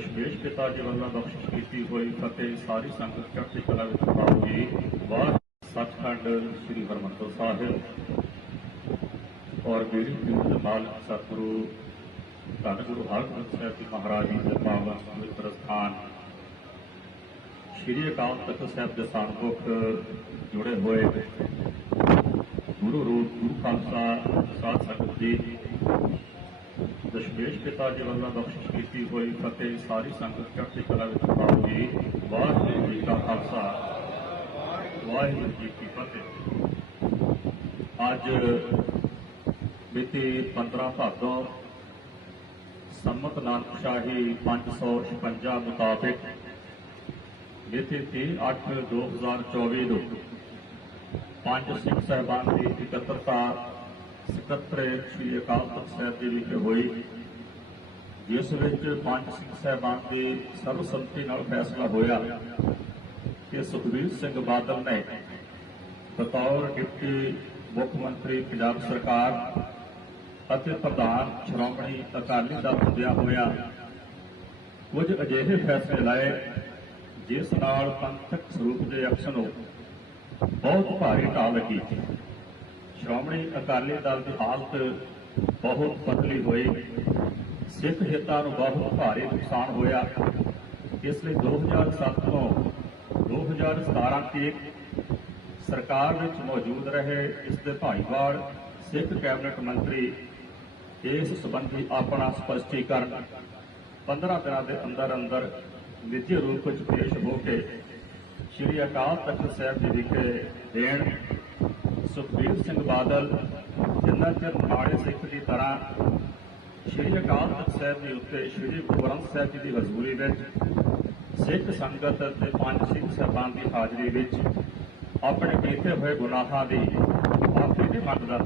ਦਸ਼ਮੇਸ਼ ਪਿਤਾ ਜੀ ਵੱਲੋਂ ਬਖਸ਼ਿਸ਼ ਕੀਤੀ ਹੋਈ ਫਤਿਹ ਸਾਰੀ ਸੰਗਤ ਚੜ੍ਹਦੀ ਕਲਾ ਵਿੱਚ ਪਾਉਗੀ ਬਾਹਰ ਸੱਚਖੰਡ ਸ੍ਰੀ ਹਰਿਮੰਦਰ ਸਾਹਿਬ। ਔਰ ਮੇਰੀ ਪਿੰਡ ਮਾਲਕ ਸਤਿਗੁਰੂ, ਧੰਨ ਗੁਰੂ ਹਰਗੋਬਿੰਦ ਸਾਹਿਬ ਜੀ ਮਹਾਰਾਜ ਜੀ ਦੇ ਪਾਵਨ ਪਵਿੱਤਰ ਸਥਾਨ। ਸ਼੍ਰੀ ਅਕਾਲ ਤਖਤ ਸਾਹਿਬ ਦੇ ਸਨਮੁਖ ਜੁੜੇ ਹੋਏ ਗੁਰੂ ਰੂਪ, ਗੁਰੂ ਖਾਲਸਾ, ਸਾਧ ਸੰਗਤ ਜੀ ਦਸ਼ਮੇਸ਼ ਪਿਤਾ ਜੀ ਵੱਲੋਂ ਬਖਸ਼ਿਸ਼ ਕੀਤੀ ਹੋਈ ਫਤਿਹ ਸਾਰੀ ਸੰਗਤ ਚੜ੍ਹਦੀ ਕਲਾ ਵਿੱਚ ਪਾਉਗੀ ਵਾਹਿਗੁਰੂ ਜੀ ਕਾ ਖਾਲਸਾ। ਵਾਹਿਗੁਰੂ ਜੀ ਕੀ ਫਤਿਹ। ਅੱਜ ਮਿਤੀ 15 ਭਾਦੋਂ ਸੰਮਤ ਨਾਨਕ ਸ਼ਾਹੀ 556 ਮੁਤਾਬਕ ਮਿਤੀ 3/8/2024 ਨੂੰ ਪੰਜ ਸਿੱਖ ਸਹਿਬਾਨ ਦੀ ਇਕੱਤਰਤਾ ਸਕੱਤਰ ਸ੍ਰੀ ਅਕਾਲ ਤਖਤ ਸਾਹਿਬ ਜੀ ਵਿਖੇ ਹੋਈ ਜਿਸ ਵਿੱਚ ਪੰਜ ਸਿੰਘ ਸਹਿਬਾਨ ਦੀ ਸਰਬਸੰਮਤੀ ਨਾਲ ਫੈਸਲਾ ਹੋਇਆ ਕਿ ਸੁਖਬੀਰ ਸਿੰਘ ਬਾਦਲ ਨੇ ਬਤੌਰ ਡਿਪਟੀ ਮੁੱਖ ਮੰਤਰੀ ਪੰਜਾਬ ਸਰਕਾਰ ਅਤੇ ਪ੍ਰਧਾਨ ਸ਼੍ਰੋਮਣੀ ਅਕਾਲੀ ਦਲ ਹੁੰਦਿਆਂ ਹੋਇਆ। ਕੁਝ ਅਜਿਹੇ ਫੈਸਲੇ ਲਾਏ, ਜਿਸ ਨਾਲ ਪੰਥਕ ਸਰੂਪ ਦੇ ਅਕਸਨ ਨੂੰ ਬਹੁਤ ਭਾਰੀ ਢਾਹ ਲੱਗੀ। ਸ਼੍ਰੋਮਣੀ ਅਕਾਲੀ ਦਲ ਦੀ ਹਾਲਤ ਬਹੁਤ ਪਤਲੀ ਹੋਈ। ਸਿੱਖ ਹਿੱਤਾਂ ਨੂੰ ਬਹੁਤ ਭਾਰੀ ਨੁਕਸਾਨ ਹੋਇਆ। ਇਸ ਲਈ 2007 ਤੋਂ 2017 ਤੱਕ ਸਰਕਾਰ ਵਿੱਚ ਮੌਜੂਦ ਰਹੇ ਇਸ ਦੇ ਭਾਈਵਾਲ ਸਿੱਖ ਕੈਬਨਿਟ ਮੰਤਰੀ ਇਸ ਸੰਬੰਧੀ ਆਪਣਾ ਸਪਸ਼ਟੀਕਰਨ 15 ਦਿਨਾਂ ਦੇ ਅੰਦਰ ਅੰਦਰ ਨਿੱਜੀ ਰੂਪ ਵਿੱਚ ਪੇਸ਼ ਹੋ ਕੇ ਸ਼੍ਰੀ ਅਕਾਲ ਤਖਤ ਸਾਹਿਬ ਜੀ ਵਿਖੇ ਦੇਣ। ਸੁਖਬੀਰ ਸਿੰਘ ਬਾਦਲ ਜਿੰਨਾ ਚਿਰ ਮਾੜੇ ਸਿੱਖ ਦੀ ਤਰ੍ਹਾਂ ਸ਼੍ਰੀ ਅਕਾਲ ਤਖਤ ਸਾਹਿਬ ਦੇ ਉੱਤੇ ਸ਼੍ਰੀ ਗੁਰੂ ਗ੍ਰੰਥ ਸਾਹਿਬ ਜੀ ਦੀ ਹਜ਼ੂਰੀ ਵਿੱਚ ਸਿੱਖ ਸੰਗਤ ਅਤੇ ਪੰਜ ਸਿੰਘ ਸਾਹਿਬਾਨ ਦੀ ਹਾਜ਼ਰੀ ਵਿੱਚ ਆਪਣੇ ਕੀਤੇ ਹੋਏ ਗੁਨਾਹਾਂ ਦੀ ਮਾਫੀ ਨਹੀਂ ਮੰਗਦਾ